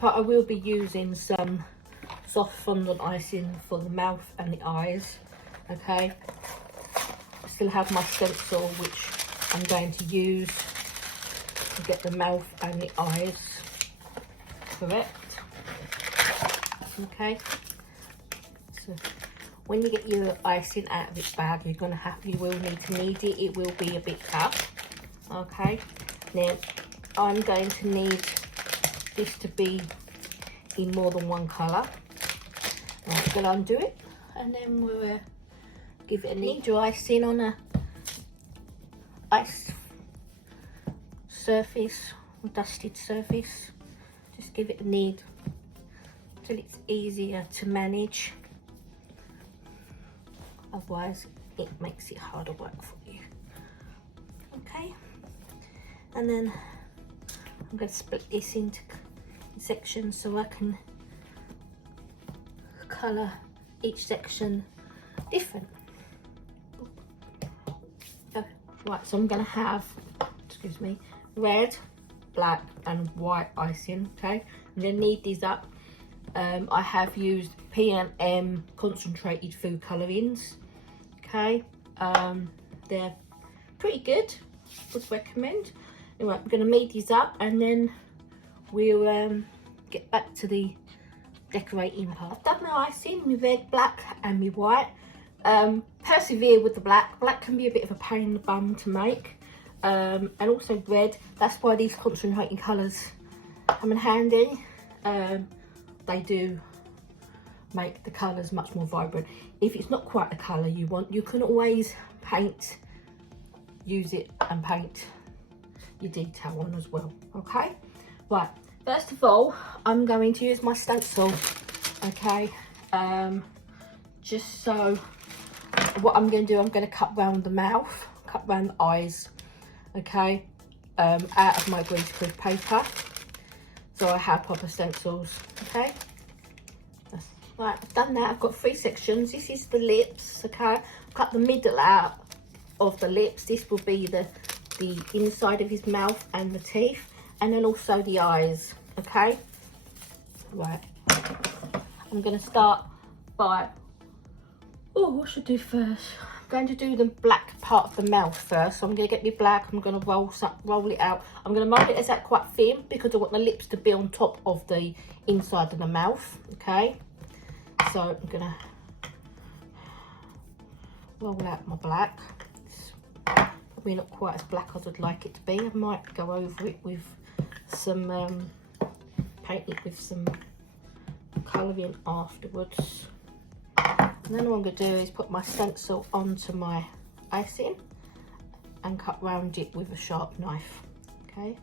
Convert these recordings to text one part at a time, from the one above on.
part I will be using some soft fondant icing for the mouth and the eyes. Okay, I still have my stencil which I'm going to use to get the mouth and the eyes correct. Okay, so when you get your icing out of its bag, you will need to knead it. It will be a bit tough. Okay, now I'm going to need this to be in more than one colour. I'm going to undo it, and then we'll give it a knead. Your icing on a ice surface or dusted surface. Just give it a knead till it's easier to manage. Otherwise, it makes it harder work for you. Okay, and then I'm going to split this into sections so I can colour each section different. Right, so I'm going to have, excuse me, red, black and white icing. Okay, I'm going to knead these up. I have used P&M concentrated food colourings. Okay, they're pretty good, would recommend. Anyway, I'm going to knead these up and then we'll get back to the decorating part. I've done my icing with red, black and with white. Persevere with the black. Black can be a bit of a pain in the bum to make, and also red. That's why these concentrating colours come in handy. They do make the colours much more vibrant. If it's not quite the colour you want, you can always use it and paint your detail on as well. Okay, right, first of all I'm going to use my stencil. Okay, just so what I'm going to do, I'm going to cut round the mouth, cut round the eyes. Okay, out of my greaseproof paper, so I have proper stencils. Okay, that's right, I've done that. I've got 3 sections. This is the lips. Okay, cut the middle out of the lips. This will be the inside of his mouth and the teeth, and then also the eyes. Okay, right, I'm going to start by, oh, what should I do first? I'm going to do the black part of the mouth first. So I'm going to get my black, I'm going to roll it out. I'm going to mold it as that quite thin because I want the lips to be on top of the inside of the mouth. Okay, so I'm going to roll out my black. It's probably not quite as black as I'd like it to be. I might go over it with some paint it with some colouring afterwards. And then what I'm going to do is put my stencil onto my icing and cut round it with a sharp knife. Okay,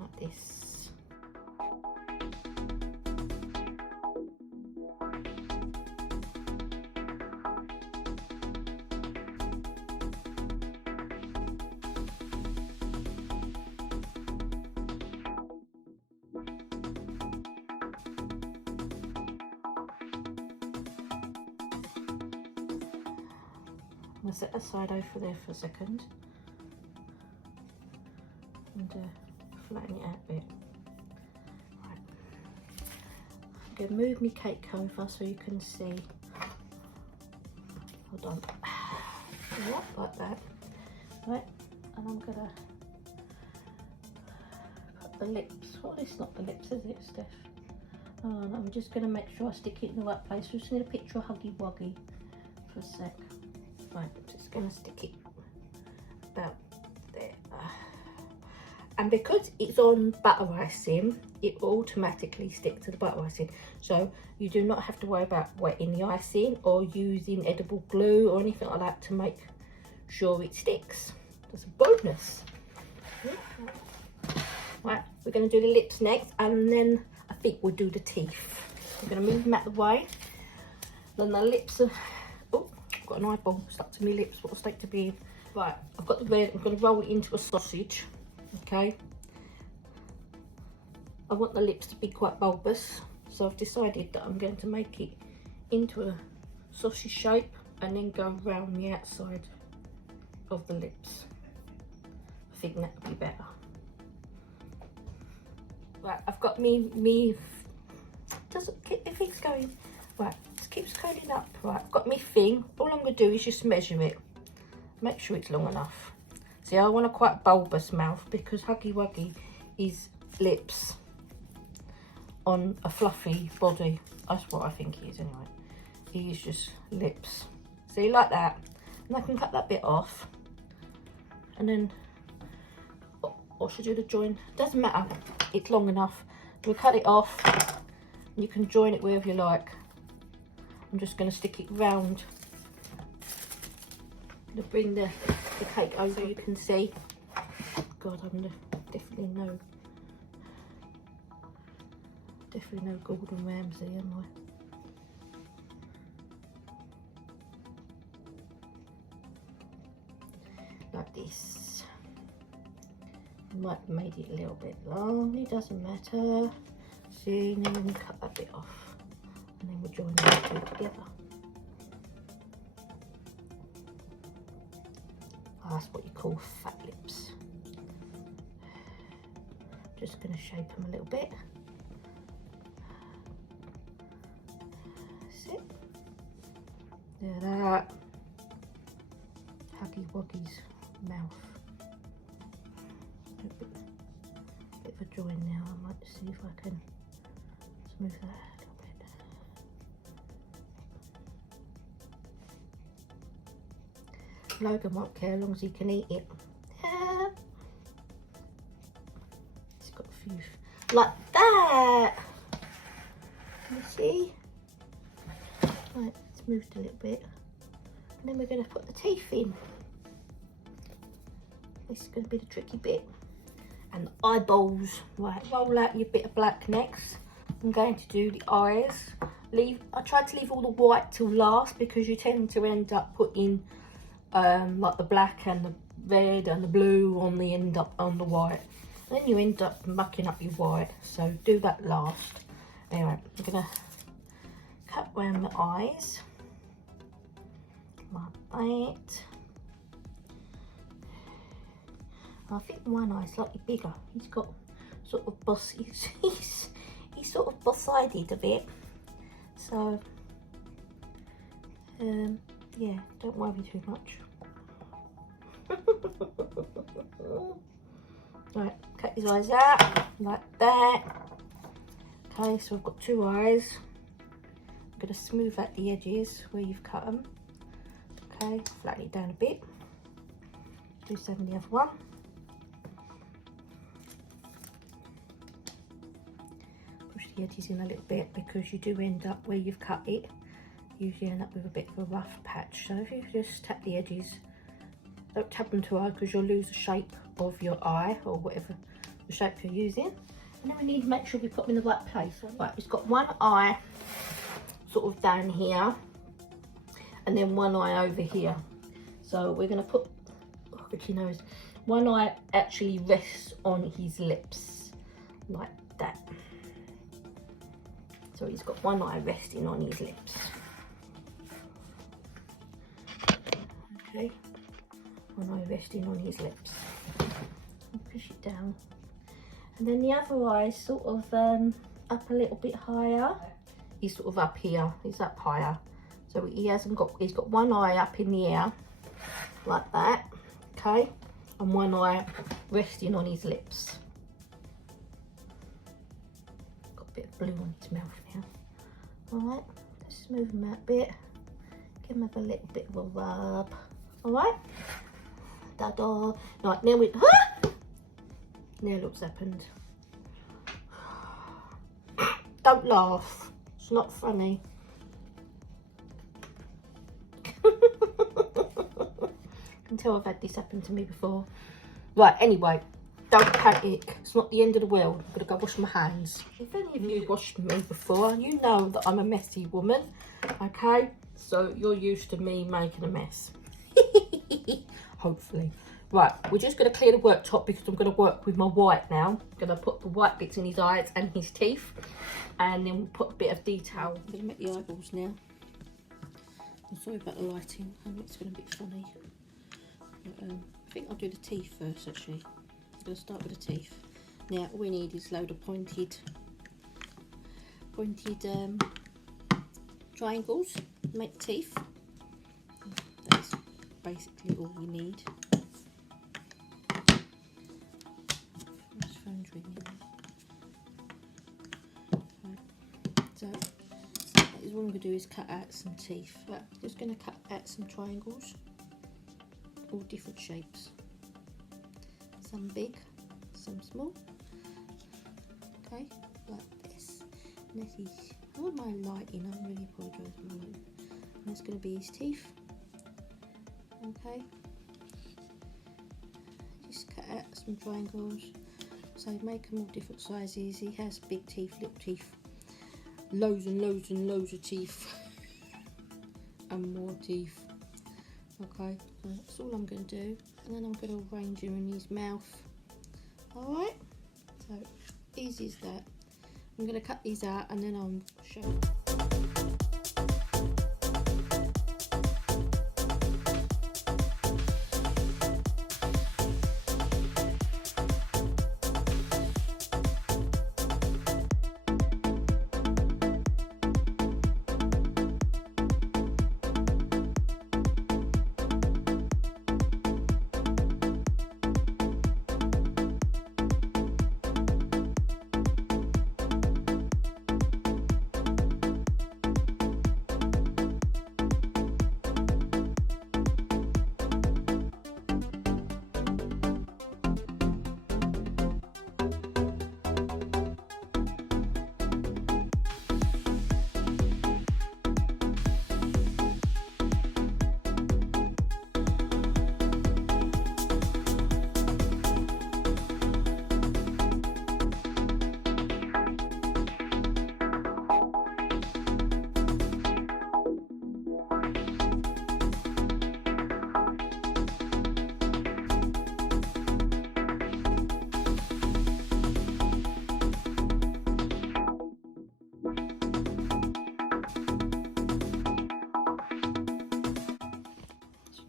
like this. I'm going to set that side over there for a second and flatten it out a bit. Right. I'm going to move my cake over so you can see. Hold on. Yeah, like that. Right, and I'm going to put the lips. Well, it's not the lips, is it, Steph? Oh, no, I'm just going to make sure I stick it in the right place. We're just going to picture a Huggy Wuggy for a sec. Right, I'm just going to stick it about there. And because it's on butter icing, it will automatically stick to the butter icing. So you do not have to worry about wetting the icing or using edible glue or anything like that to make sure it sticks. That's a bonus. Right, we're going to do the lips next, and then I think we'll do the teeth. I'm going to move them out of the way. Then the lips are... Oh, I've got an eyeball stuck to my lips. What's stuck to be? Right, I've got the red. I'm going to roll it into a sausage. Okay. I want the lips to be quite bulbous, so I've decided that I'm going to make it into a sausage shape and then go around the outside of the lips. I think that would be better. Right, I've got me. Doesn't if it's going right. It keeps curling up. Right, I've got me thing. All I'm gonna do is just measure it. Make sure it's long enough. See, I want a quite bulbous mouth because Huggy Wuggy is lips on a fluffy body. That's what I think he is anyway. He is just lips. See, like that. And I can cut that bit off. And then, or should I do the join? Doesn't matter. It's long enough. We'll cut it off. And you can join it wherever you like. I'm just going to stick it round to bring the cake over so you can see. God, I'm definitely no Gordon Ramsay, am I? Like this. Might have made it a little bit long, it doesn't matter. See, and then we cut that bit off. And then we'll join the two together. Oh, that's what you call fat lips. Just going to shape them a little bit. That's it. There, that. Huggy Wuggy's mouth. A bit of a join now. I might see if I can smooth that a little bit. Logan won't care as long as he can eat it. It's got a few like that. Can you see? Right, it's moved a little bit. And then we're going to put the teeth in. This is going to be the tricky bit. And the eyeballs. Right, roll out your bit of black next. I'm going to do the eyes. I tried to leave all the white till last because you tend to end up putting like the black and the red and the blue on the end up on the white. And then you end up mucking up your white. So do that last. Anyway, I'm going to cut around the eyes. Like that. I think one eye's slightly bigger. He's got sort of boss. He's sort of boss-sided a bit. So yeah, don't worry too much. Right, cut his eyes out like that. Okay, so I've got two eyes. I'm going to smooth out the edges where you've cut them. Okay, flatten it down a bit. Do same with the other one. Push the edges in a little bit because you do end up where you've cut it. You usually end up with a bit of a rough patch. So if you just tap the edges, don't tap them too hard because you'll lose the shape of your eye or whatever the shape you're using. And then we need to make sure we put them in the right place. Right, it's got one eye sort of down here and then one eye over here. So we're going to put, Ricky knows, one eye actually rests on his lips like that. So he's got one eye resting on his lips. Okay, one eye resting on his lips. Push it down. And then the other eye is sort of up a little bit higher. He's sort of up here, he's up higher. So he's got one eye up in the air, like that, okay? And one eye resting on his lips. Got a bit of blue on his mouth now. All right, let's smooth him out a bit. Give him a little bit of a rub. All right? Da-da. Right, now we, now look's happened. Don't laugh, it's not funny. I can tell I've had this happen to me before. Right, anyway, don't panic. It's not the end of the world. I'm going to go wash my hands. If any of you watched me before, you know that I'm a messy woman. Okay? So you're used to me making a mess. Hopefully. Right, we're just going to clear the worktop because I'm going to work with my white now. I'm going to put the white bits in his eyes and his teeth. And then we'll put a bit of detail. I'm going to make the eyeballs now. I'm sorry about the lighting. I know it's going to be funny. But, I think I'll do the teeth first, actually. I'm going to start with the teeth. Now all we need is a load of pointed triangles to make teeth. That's basically all we need. This phone's ringing. Right. So what I'm going to do is cut out some teeth. Right, just going to cut out some triangles, all different shapes. Some big, some small. Okay, like this. And this is, oh, my lighting, I really apologise for my lighting. And that's going to be his teeth. Okay, just cut out some triangles. So make them all different sizes. He has big teeth, little teeth, loads and loads and loads of teeth, and more teeth. Okay, so that's all I'm going to do, and then I'm going to arrange him in his mouth. Alright, so easy as that. I'm going to cut these out and then I'll show you.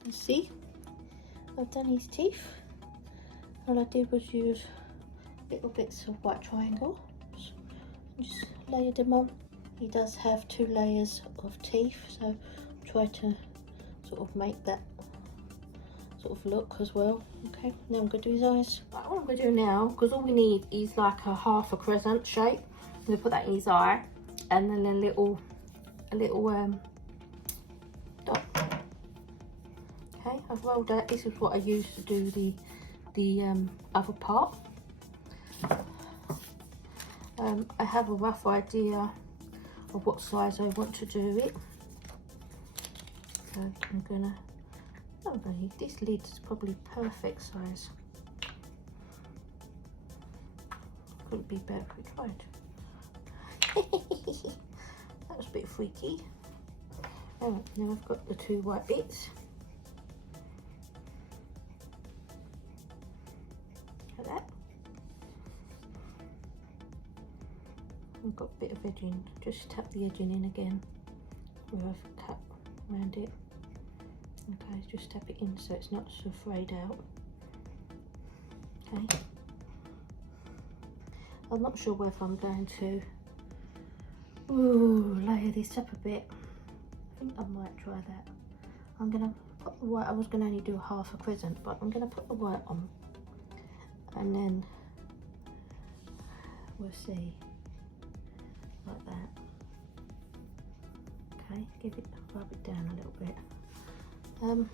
See, I've done his teeth. All I did was use little bits of white triangle, just layered them on. He does have 2 layers of teeth, so try to sort of make that sort of look as well. Okay, now I'm going to do his eyes. Right, what I'm going to do now, because all we need is like a half a crescent shape, I'm going to put that in his eye, and then a little dot. Okay, I've rolled that. This is what I used to do the other part. I have a rough idea of what size I want to do it. So I'm gonna, this lid is probably perfect size. Couldn't be better if we tried. That was a bit freaky. Oh, now I've got the 2 white bits. Like that. I've got a bit of edging. Just tap the edging in again where I've cut around it. Okay, just tap it in so it's not so frayed out. Okay. I'm not sure whether I'm going to layer this up a bit. I think I might try that. I'm going to put the white, I was going to only do half a crescent, but I'm going to put the white on and then we'll see, like that. Okay, rub it down a little bit. Like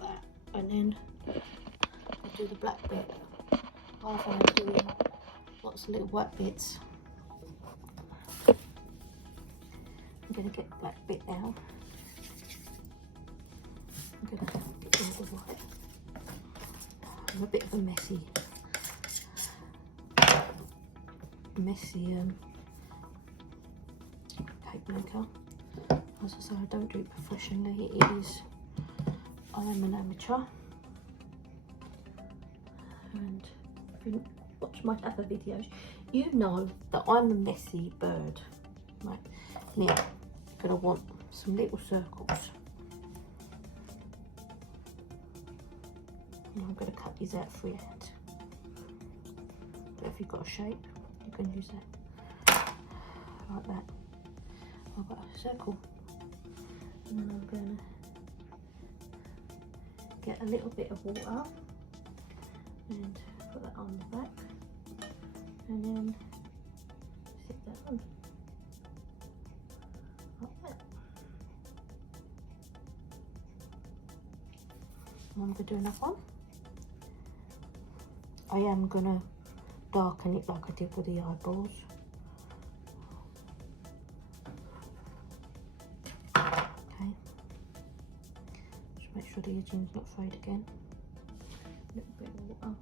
that, and then I'll do the black bit. Half I'm doing lots of little white bits. I'm going to get the black bit now. I'm going to get all the white. I'm a bit of a messy cake maker. As I say, I don't do it professionally. I am an amateur. And if you watch my other videos, you know that I'm a messy bird. Right, now you're going to want some little circles. And I'm going to cut these out freehand. if you've got a shape, you can use that like that. I've got a circle, and then I'm going to get a little bit of water and put that on the back, and then sit that on like that. I'm going to do another one. I am going to darken it like I did with the eyeballs. Okay. Just make sure the edging's not frayed again. A little bit of water.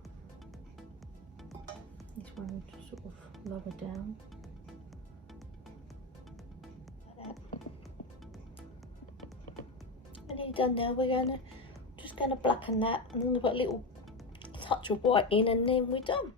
This one will just sort of lower down. Like that. And nearly done now. We're just going to blacken that, and then we've got a little touch of white in, and then we're done.